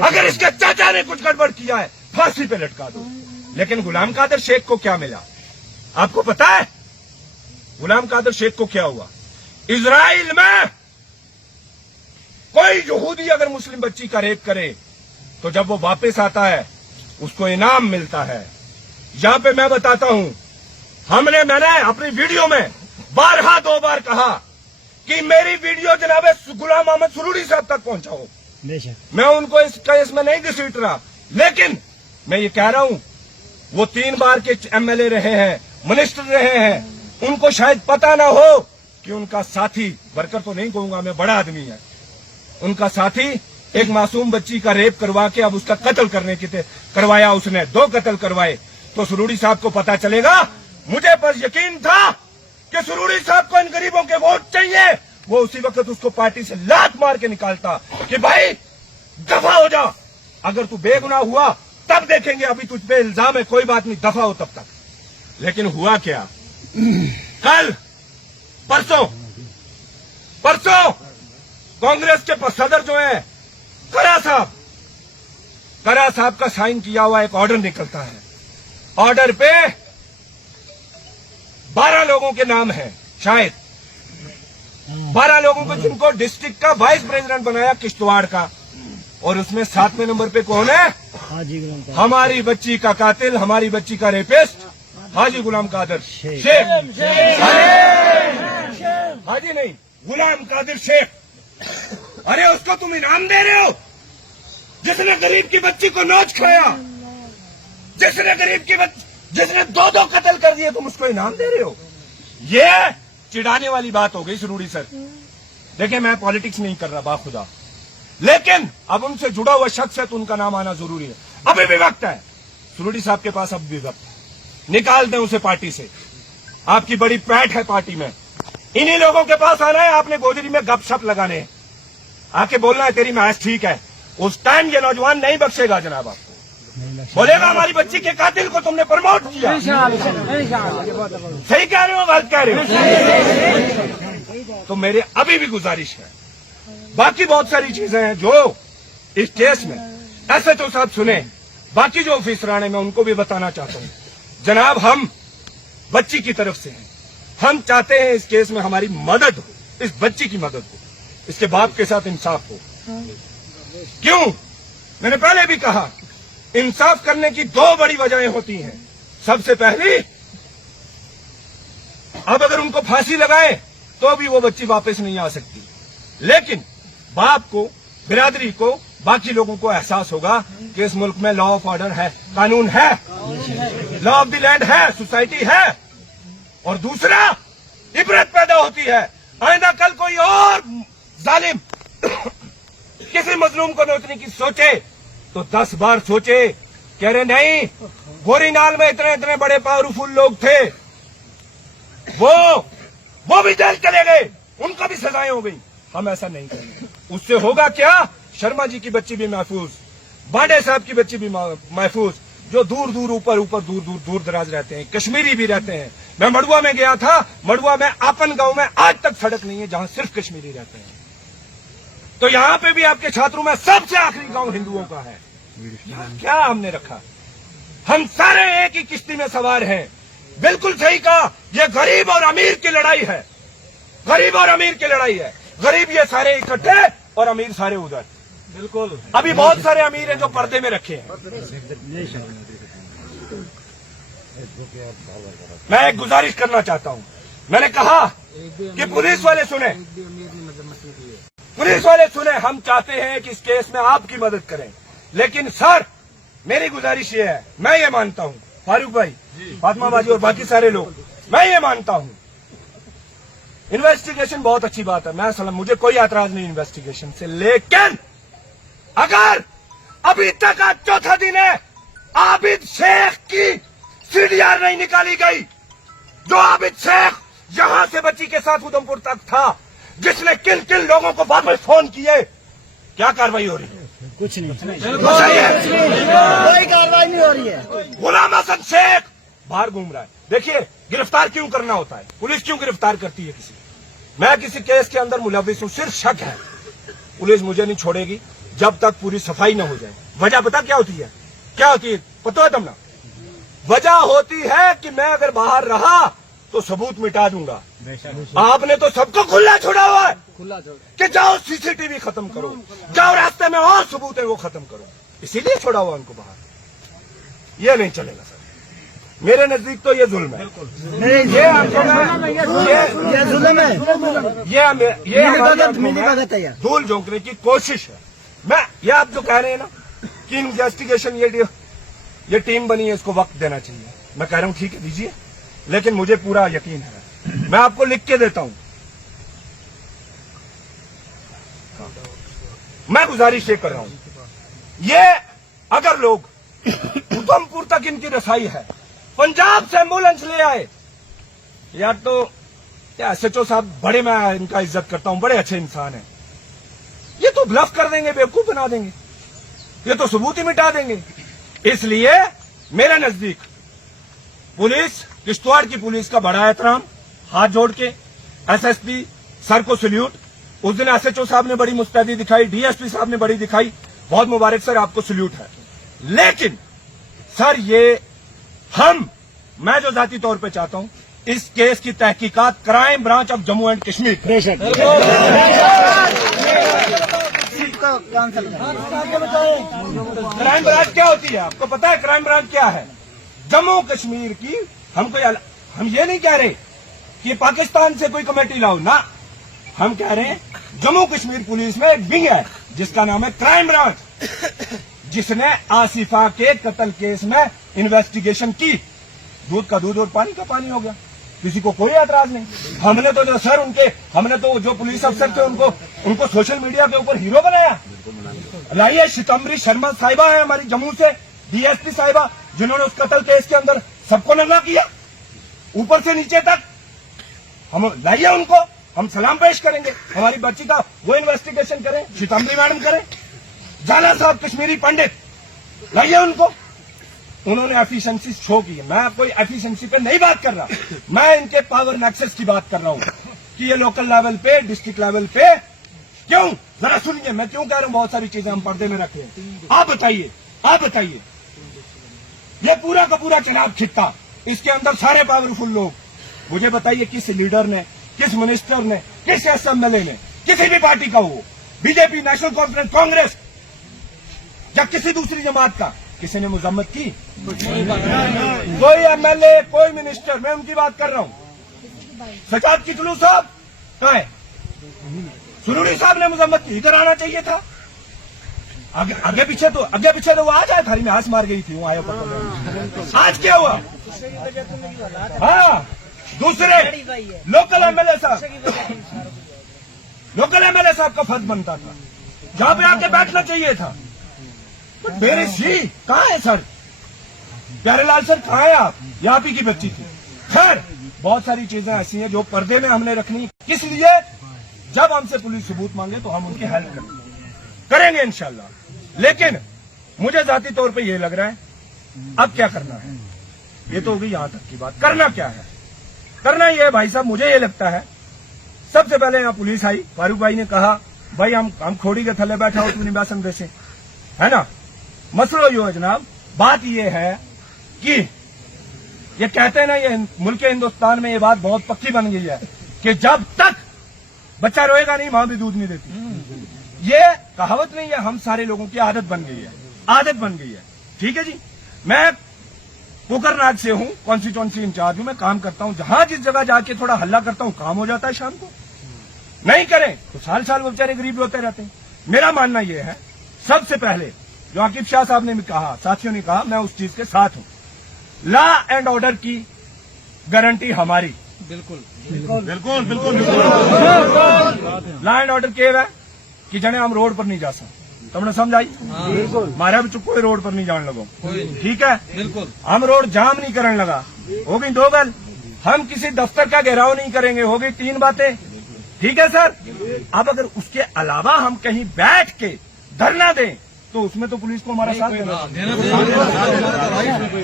अगर इसके चाचा ने कुछ गड़बड़ किया है फांसी पे लटका दो। लेकिन गुलाम कादिर शेख को क्या मिला आपको पता है? गुलाम कादिर शेख को क्या हुआ? इजराइल में कोई यहूदी अगर मुस्लिम बच्ची का रेप करे तो जब वो वापस आता है उसको इनाम मिलता है। यहां पे मैं बताता हूं, मैंने अपनी वीडियो में बारहा 2 बार कहा कि मेरी वीडियो जनाब गुलाम अहमद सुरूरी साहब तक पहुंचाओ। मैं उनको इस केस में नहीं घसीट रहा, लेकिन मैं ये कह रहा हूं वो 3 बार के एमएलए रहे हैं, मिनिस्टर रहे हैं, उनको शायद पता ना हो कि उनका साथी, वर्कर तो नहीं कहूंगा मैं, बड़ा आदमी है, उनका साथी एक मासूम बच्ची का रेप करवा के अब उसका कत्ल करने की करवाया, उसने 2 कत्ल करवाए। तो सुरूरी साहब को पता चलेगा। मुझे पर यकीन था कि सुरूरी साहब को इन गरीबों के वोट चाहिए, वो उसी वक्त उसको पार्टी से लात मार के निकालता कि भाई दफा हो जा, अगर तू बेगुनाह हुआ तब देखेंगे, अभी तुझ पे इल्जाम है, कोई बात नहीं, दफा हो तब तक। लेकिन हुआ क्या? कल परसों कांग्रेस के सदर जो है करा साहब का साइन किया हुआ एक ऑर्डर निकलता है। ऑर्डर पे 12 लोगों के नाम हैं, शायद 12 लोगों को, जिनको डिस्ट्रिक्ट का वाइस प्रेसिडेंट बनाया किश्तवाड़ का, और उसमें 7वें नंबर पे कौन है? हमारी बच्ची का कातिल, हमारी बच्ची का रेपिस्ट हाजी गुलाम कादिर शेख। हाजी नहीं, गुलाम कादिर शेख। अरे उसको तुम इनाम दे रहे हो जिसने गरीब की बच्ची को नोच खाया, जिसने 2 कत्ल कर दिए, तुम उसको इनाम दे रहे हो। ये चिढ़ाने वाली बात हो गई सुरूरी सर। देखिए मैं पॉलिटिक्स नहीं कर रहा बाखुदा, लेकिन अब उनसे जुड़ा हुआ शख्स है तो उनका नाम आना जरूरी है। अभी भी वक्त है, सुरूरी साहब के पास अब भी वक्त है, निकाल दें उसे पार्टी से। आपकी बड़ी पैठ है पार्टी में, इन्हीं लोगों के पास आना है आपने गोदरी में गपशप लगाने, आके बोलना है तेरी मैच ठीक है। उस टाइम ये नौजवान नहीं बख्शेगा जनाब आपको, बोलेगा हमारी बच्ची के कातिल को तुमने प्रमोट किया। सही कह रहे हो, गलत कह रहे हो? तो मेरे अभी भी गुजारिश है, बाकी बहुत सारी चीजें हैं जो इस केस में ऐसे तो साहब सुने, बाकी जो ऑफिसरान है मैं उनको भी बताना चाहता हूं। जनाब हम बच्ची की तरफ से हैं, हम चाहते हैं इस केस में हमारी मदद हो, इस बच्ची की मदद हो, इसके बाप के साथ इंसाफ हो। क्यों? मैंने पहले भी कहा, इंसाफ करने की 2 बड़ी वजहें होती हैं। सबसे पहली, अब अगर उनको फांसी लगाए तो भी वो बच्ची वापस नहीं आ सकती, लेकिन बाप को, बिरादरी को, बाकी लोगों को एहसास होगा कि इस मुल्क में लॉ ऑफ ऑर्डर है, कानून है, लॉ ऑफ द लैंड है, सोसाइटी है। और दूसरा, इबरत पैदा होती है। आइंदा कल कोई और जालिम किसी मजलूम को नोचने की सोचे तो 10 बार सोचे। कह रहे नहीं, गोरी नाल में इतने बड़े पावरफुल लोग थे, वो भी जेल चले गए, उनको भी सजाएं हो गई। हम ऐसा नहीं करेंगे। उससे होगा क्या? शर्मा जी की बच्ची भी महफूज, बांडे साहब की बच्ची भी महफूज, जो दूर दराज रहते हैं, कश्मीरी भी रहते हैं। मैं मड़ुआ में गया था, मड़ुआ में आपन गांव में आज तक सड़क नहीं है जहां सिर्फ कश्मीरी रहते हैं। तो यहां पे भी आपके छात्रों में सबसे आखिरी गांव हिंदुओं का है। क्या हमने रखा? हम सारे एक ही किश्ती में सवार हैं। बिल्कुल सही कहा, ये गरीब और अमीर की लड़ाई है, गरीब और अमीर की लड़ाई है। गरीब ये सारे इकट्ठे और अमीर सारे उधर। बिल्कुल, अभी बहुत सारे अमीर हैं जो पर्दे में रखे हैं। मैं एक गुजारिश करना चाहता हूं, मैंने कहा कि पुलिस वाले सुने, हम चाहते हैं कि इस केस में आपकी मदद करें, लेकिन सर मेरी गुजारिश ये है, मैं ये मानता हूं, फारूक भाई, फातिमा बाजी और बाकी सारे लोग, मैं ये मानता हूं इन्वेस्टिगेशन बहुत अच्छी बात है, मुझे कोई एतराज नहीं इन्वेस्टिगेशन से, लेकिन अगर अभी तक आज 4था दिन है, आबिद शेख की सीडीआर नहीं निकाली गई, जो आबिद शेख यहां से बच्ची के साथ उधमपुर तक था, जिसने किन लोगों को वापस फोन किए, क्या कार्रवाई हो रही है? कुछ नहीं, कोई कार्रवाई नहीं हो रही है। गुलाम हसन शेख बाहर घूम रहा है। देखिए, गिरफ्तार क्यों करना होता है? पुलिस क्यों गिरफ्तार करती है किसी? मैं किसी केस के अंदर मुलविस हूं, सिर्फ शक है, पुलिस मुझे नहीं छोड़ेगी, जब तक पूरी सफाई न हो जाए। वजह पता क्या होती है? क्या होती है पता है तुम ना? वजह होती है कि मैं अगर बाहर रहा तो सबूत मिटा दूंगा। आपने तो सबको खुला छोड़ा हुआ है कि जाओ सीसीटीवी खत्म करो, जाओ रास्ते में और सबूत है वो खत्म करो, इसीलिए छोड़ा हुआ उनको बाहर। ये नहीं चलेगा सर, मेरे नजदीक तो ये जुल्म है। ये आपको ये जुल्म है, ये धूल झोंकने की कोशिश है। मैं ये आप जो कह रहे हैं ना कि इन्वेस्टिगेशन ये टीम बनी है, इसको वक्त देना चाहिए। मैं कह रहा हूं ठीक है दीजिए, लेकिन मुझे पूरा यकीन है, मैं आपको लिख के देता हूं। मैं गुजारिश ये कर रहा हूं, ये अगर लोग उधमपुर तक इनकी रसाई है, पंजाब से एम्बुलेंस ले आए यार, तो SHO साहब बड़े, मैं इनका इज्जत करता हूं, बड़े अच्छे इंसान हैं। ये तो ब्लफ कर देंगे, बेवकूफ बना देंगे, ये तो सबूत ही मिटा देंगे। इसलिए मेरे नजदीक पुलिस, किश्तवाड़ की पुलिस का बड़ा एहतराम, हाथ जोड़ के SSP सर को सल्यूट। उस दिन SHO साहब ने बड़ी मुस्तैदी दिखाई, DSP साहब ने बड़ी दिखाई, बहुत मुबारक सर, आपको सल्यूट है। लेकिन सर ये मैं जो जाती तौर पे चाहता हूं, इस केस की तहकीकात crime branch of Jammu and Kashmir, crime branch क्या होती है आपको पता है? क्राइम ब्रांच क्या है? जम्मू कश्मीर की। हम ये नहीं कह रहे कि पाकिस्तान से कोई कमेटी लाओ ना, हम कह रहे हैं जम्मू कश्मीर पुलिस में एक विंग है जिसका नाम है क्राइम ब्रांच, जिसने आसिफा के कत्ल केस में इन्वेस्टिगेशन की। दूध का दूध और पानी का पानी हो गया, किसी को कोई एतराज नहीं। हमने तो जो सर हमने तो जो पुलिस अफसर थे उनको सोशल मीडिया के ऊपर हीरो बनाया। लाइए, शितम्बरी शर्मा साहिबा है हमारी जम्मू से, DSP साहिबा, जिन्होंने उस कत्ल केस के अंदर सबको नंगा किया ऊपर से नीचे तक। हम लाइए उनको, हम सलाम पेश करेंगे। हमारी बच्ची का वो इन्वेस्टिगेशन करें, शितम्बरी मैडम करें, झाला साहब कश्मीरी पंडित, लाइए उनको। उन्होंने एफिशिएंसी शो की है। मैं कोई एफिशिएंसी पे नहीं बात कर रहा, मैं इनके पावर नेक्सस की बात कर रहा हूं कि ये लोकल लेवल पे, डिस्ट्रिक्ट लेवल पे क्यों, जरा सुनिए मैं क्यों कह रहा हूं। बहुत सारी चीजें हम पर्दे में रखे हैं। आप बताइए ये पूरा का पूरा चनाब खित्ता, इसके अंदर सारे पावरफुल लोग, मुझे बताइए किस लीडर ने, किस मिनिस्टर ने, किस SMLA ने, किसी भी पार्टी का हो, बीजेपी, नेशनल कॉन्फ्रेंस, कांग्रेस या किसी दूसरी जमात का, किसी ने मजम्मत की? कोई MLA, कोई मिनिस्टर, मैं उनकी बात कर रहा हूं। सजाद किचलू साहब कहाँ है? सुरूरी साहब ने मजम्मत की, इधर आना चाहिए था। आगे पीछे तो वो आ जाए, थाली में हाथ मार गई थी, वो आया पता। आज क्या हुआ? हाँ, दूसरे लोकल MLA साहब का फर्ज बनता था, जहां पे आके बैठना चाहिए था। मेरे सी कहाँ है सर? प्यारेलाल सर कहाँ है आप? यहाँ भी की बच्ची थी। खैर, बहुत सारी चीजें ऐसी हैं जो पर्दे में हमने रखनी, किस लिए? जब हमसे पुलिस सबूत मांगे तो हम उनकी हेल्प करेंगे इंशाल्लाह। लेकिन मुझे जाती तौर पे ये लग रहा है, अब क्या करना है? ये तो होगी यहां तक की बात। करना क्या है? करना ये भाई साहब, मुझे ये लगता है सबसे पहले यहाँ पुलिस आई, फारूक भाई ने कहा भाई हम खोड़ी के थले बैठा हो, तुमने बासन देसे, है ना? मसलो यो है जनाब, बात ये है कि ये कहते हैं ना, ये मुल्क हिंदुस्तान में ये बात बहुत पक्की बन गई है कि जब तक बच्चा रोएगा नहीं मां भी दूध नहीं देती। ये कहावत नहीं है, हम सारे लोगों की आदत बन गई है। ठीक है जी, मैं कोकरनाग से हूं, कॉन्स्टिट्यूएंसी इंचार्ज हूं, मैं काम करता हूं, जहां जिस जगह जाके थोड़ा हल्ला करता हूं काम हो जाता है। शाम को नहीं करें तो साल वो बेचारे गरीब रोते रहते हैं। मेरा मानना यह है, सबसे पहले जो आकिब शाह साहब ने भी कहा, साथियों ने कहा, मैं उस चीज के साथ हूं। लॉ एंड ऑर्डर की गारंटी हमारी, बिल्कुल। लॉ एंड ऑर्डर के है कि जने हम रोड पर नहीं जा सकते, तुमने समझ आई? मारा भी चुप, कोई रोड पर नहीं जाने लगो, ठीक है? बिल्कुल। हम रोड जाम नहीं करने लगा, हो गई 2 गल। हम किसी दफ्तर का घेराव नहीं करेंगे, हो गई 3 बातें, ठीक है सर? अब अगर उसके अलावा हम कहीं बैठ के धरना दें तो उसमें तो पुलिस को हमारा साथ देना।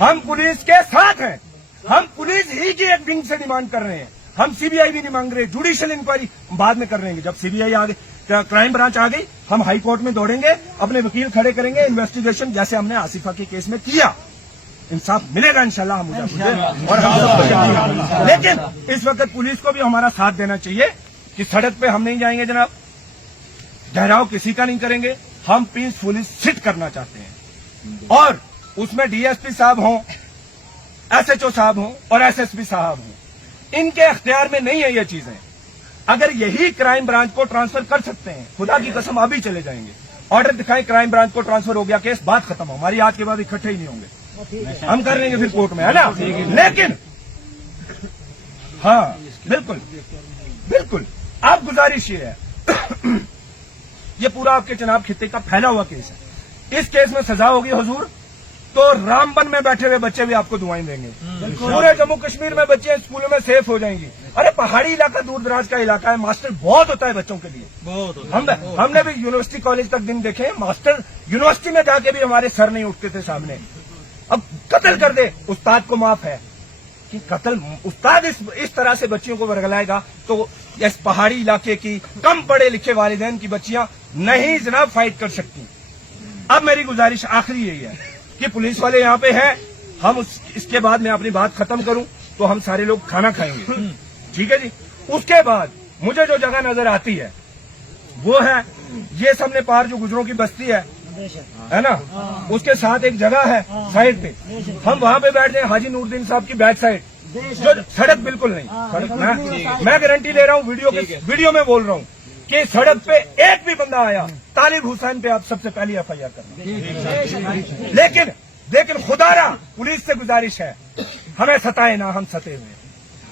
हम पुलिस के साथ हैं, हम पुलिस ही की एक विंग से डिमांड कर रहे हैं। हम CBI भी नहीं मांग रहे, जुडिशियल इंक्वायरी बाद में कर रहे हैं। जब CBI आ गए, क्राइम ब्रांच आ गई, हम हाई कोर्ट में दौड़ेंगे, अपने वकील खड़े करेंगे, इन्वेस्टिगेशन जैसे हमने आसिफा के केस में किया, इंसाफ मिलेगा इंशाल्लाह हम मुझे और हम सबको। लेकिन इस वक्त पुलिस को भी हमारा साथ देना चाहिए कि सड़क पे हम नहीं जाएंगे जनाब, ठहराव किसी का नहीं करेंगे, हम पीसफुली सिट करना चाहते हैं और उसमें डीएसपी साहब हों, एसएचओ साहब हों और एसएसपी साहब हों, इनके अख्तियार में नहीं है ये चीजें। अगर यही क्राइम ब्रांच को ट्रांसफर कर सकते हैं, खुदा की कसम अभी चले जाएंगे, ऑर्डर दिखाएं, क्राइम ब्रांच को ट्रांसफर हो गया केस, बात खत्म, हमारी आज के बाद इकट्ठे ही नहीं होंगे, हम कर लेंगे फिर कोर्ट में, है ना। लेकिन हाँ बिल्कुल बिल्कुल, आप गुजारिश ये है ये पूरा आपके जनाब खित्ते का फैला हुआ केस है, इस केस में सजा होगी हुजूर तो रामबन में बैठे हुए बच्चे भी आपको दुआएं देंगे, पूरे जम्मू कश्मीर में बच्चे स्कूलों में सेफ हो जाएंगी। अरे पहाड़ी इलाका दूर दराज का इलाका है, मास्टर बहुत होता है बच्चों के लिए, बहुत हमने भी यूनिवर्सिटी कॉलेज तक दिन देखे, मास्टर यूनिवर्सिटी में जाके भी हमारे सर नहीं उठते थे सामने। अब कत्ल कर दे, उस्ताद को माफ है कि कत्ल उस्ताद इस तरह से बच्चियों को वर्गलाएगा तो इस पहाड़ी इलाके की कम पढ़े लिखे वालिदैन की बच्चियां नहीं जनाब फाइट कर सकती। अब मेरी गुजारिश आखिरी यही है कि पुलिस वाले यहाँ पे हैं, हम इसके बाद मैं अपनी बात खत्म करूं तो हम सारे लोग खाना खाएंगे, ठीक है जी। उसके बाद मुझे जो जगह नजर आती है वो है ये सामने पार जो गुजरों की बस्ती है ना, उसके साथ एक जगह है साइड पे, हम वहां पे बैठ जाए, हाजी नूरुद्दीन साहब की बैक साइड, जो सड़क बिल्कुल नहीं, सड़क मैं गारंटी ले रहा हूँ, वीडियो में बोल रहा हूँ कि सड़क पे एक भी बंदा आया, तालिब हुसैन पे आप सबसे पहले एफआईआर करना। लेकिन खुदारा पुलिस से गुजारिश है, हमें सताए ना, हम सते हुए,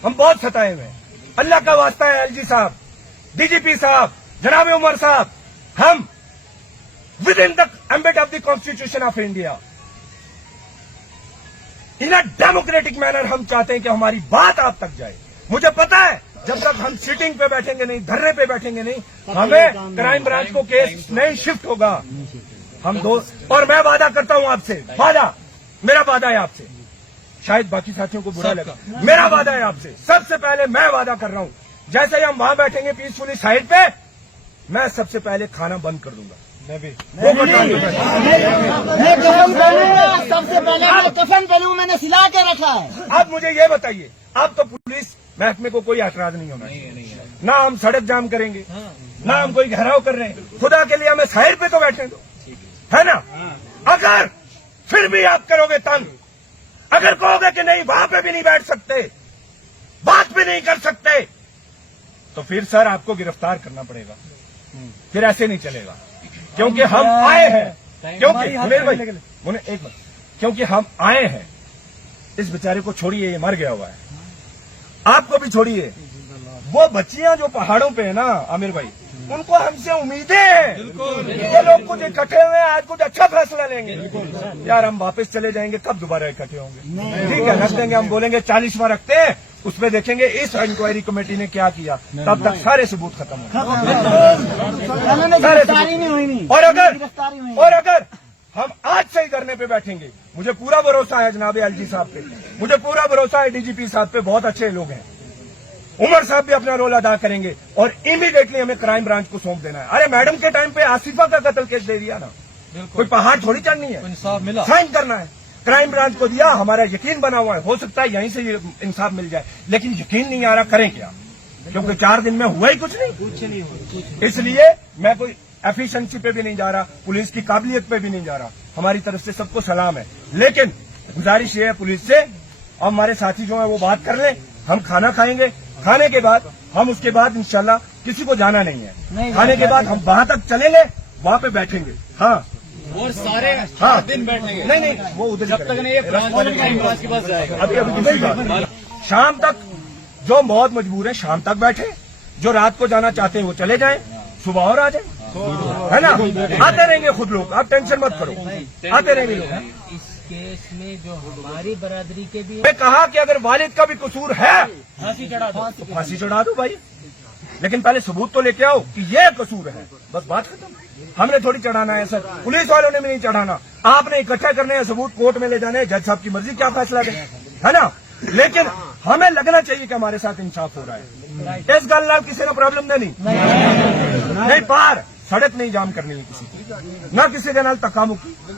हम बहुत सताए हुए, अल्लाह का वास्ता है एलजी साहब, डीजीपी साहब, जनाब उमर साहब, हम within the ambit of the constitution of India in a democratic manner हम चाहते हैं कि हमारी बात आप तक जाए। मुझे पता है जब तक हम सीटिंग पे बैठेंगे नहीं, धरने पे बैठेंगे नहीं, हमें क्राइम ब्रांच को केस नहीं शिफ्ट होगा। हम दो, और मैं वादा करता हूं आपसे, मेरा वादा है आपसे, शायद बाकी साथियों को बुरा लगा, मेरा वादा है आपसे, सबसे पहले मैं वादा कर रहा हूं, जैसे ही हम वहां बैठेंगे पीसफुली साइड पे, मैं सबसे पहले खाना बंद कर दूंगा। मैं भी सबसे पहले मैं कफन पहलू मैंने सिला के रखा है। अब मुझे ये बताइए, अब तो पुलिस महकमे को कोई ऐतराज नहीं होना, ना हम सड़क जाम करेंगे, ना हम कोई घेराव कर रहे हैं, खुदा के लिए हमें साइड पे तो बैठने दो, है ना। अगर फिर भी आप करोगे तंग, अगर कहोगे कि नहीं वहां पे भी नहीं बैठ सकते, बात भी नहीं कर सकते, तो फिर सर आपको गिरफ्तार करना पड़ेगा, फिर ऐसे नहीं चलेगा, क्योंकि हम आए हैं, क्योंकि हम आए हैं। इस बेचारे को छोड़िए, ये मर गया हुआ है, आपको भी छोड़िए, वो बच्चियां जो पहाड़ों पे है ना आमिर भाई, उनको हमसे उम्मीदें हैं, ये लोग कुछ इकट्ठे हुए आज कुछ अच्छा फैसला लेंगे, यार हम वापस चले जाएंगे, कब दोबारा इकट्ठे होंगे, ठीक है रख देंगे, हम बोलेंगे 40वां रखते हैं, उसमें देखेंगे इस इंक्वायरी कमेटी ने क्या किया, तब तक सारे सबूत खत्म हो। और अगर हम आज से ही धरने पे बैठेंगे, मुझे पूरा भरोसा है जनाब एलजी साहब पे, मुझे पूरा भरोसा है डीजीपी साहब पे, बहुत अच्छे लोग हैं, उमर साहब भी अपना रोल अदा करेंगे और इमीडिएटली हमें क्राइम ब्रांच को सौंप देना है। अरे मैडम के टाइम पे आसिफा का कत्ल केस दे दिया ना, कोई पहाड़ थोड़ी चढ़नी है, इंसाफ मिला, साइन करना है, क्राइम ब्रांच को दिया, हमारा यकीन बना हुआ है, हो सकता है यहीं से इंसाफ मिल जाए, लेकिन यकीन नहीं आ रहा, करें क्या, क्योंकि 4 दिन में हुआ ही कुछ नहीं। इसलिए मैं कोई एफिशिएंसी पे भी नहीं जा रहा, पुलिस की काबिलियत पे भी नहीं जा रहा, हमारी तरफ से सबको सलाम है, लेकिन गुजारिश ये है पुलिस से, और हमारे साथी जो है वो बात कर लें, हम खाना खाएंगे, खाने के बाद हम उसके बाद इंशाल्लाह किसी को जाना नहीं है, खाने के बाद हम वहां तक चलेंगे, वहां पे बैठेंगे, हाँ और सारे दिन बैठेंगे, नहीं वो उधर जब तक नहीं ब्रांच के पास जाएगा। अभी शाम तक जो बहुत मजबूर है शाम तक बैठे, जो रात को जाना चाहते हैं वो चले जाएं, सुबह और आ जाए, है ना, आते रहेंगे खुद लोग, आप टेंशन मत करो, आते रहेंगे लोग। इस केस में जो हमारी बरादरी के भी, मैं कहा कि अगर वालिद का भी कसूर है फांसी चढ़ा दो, तो फांसी चढ़ा दो भाई, लेकिन पहले सबूत तो लेके आओ कि ये कसूर है, बस बात खत्म। हमने थोड़ी चढ़ाना है सर, पुलिस वालों ने भी नहीं चढ़ाना, आपने इकट्ठा करने हैं सबूत, कोर्ट में ले जाने, जज साहब की मर्जी क्या फैसला दे, है ना, लेकिन हमें लगना चाहिए कि हमारे साथ इंसाफ हो रहा है, इस गल नाल किसी ने प्रॉब्लम नहीं। नहीं पार सड़क नहीं जाम करनी है किसी की, ना किसी के नाल धक्का मुक्की।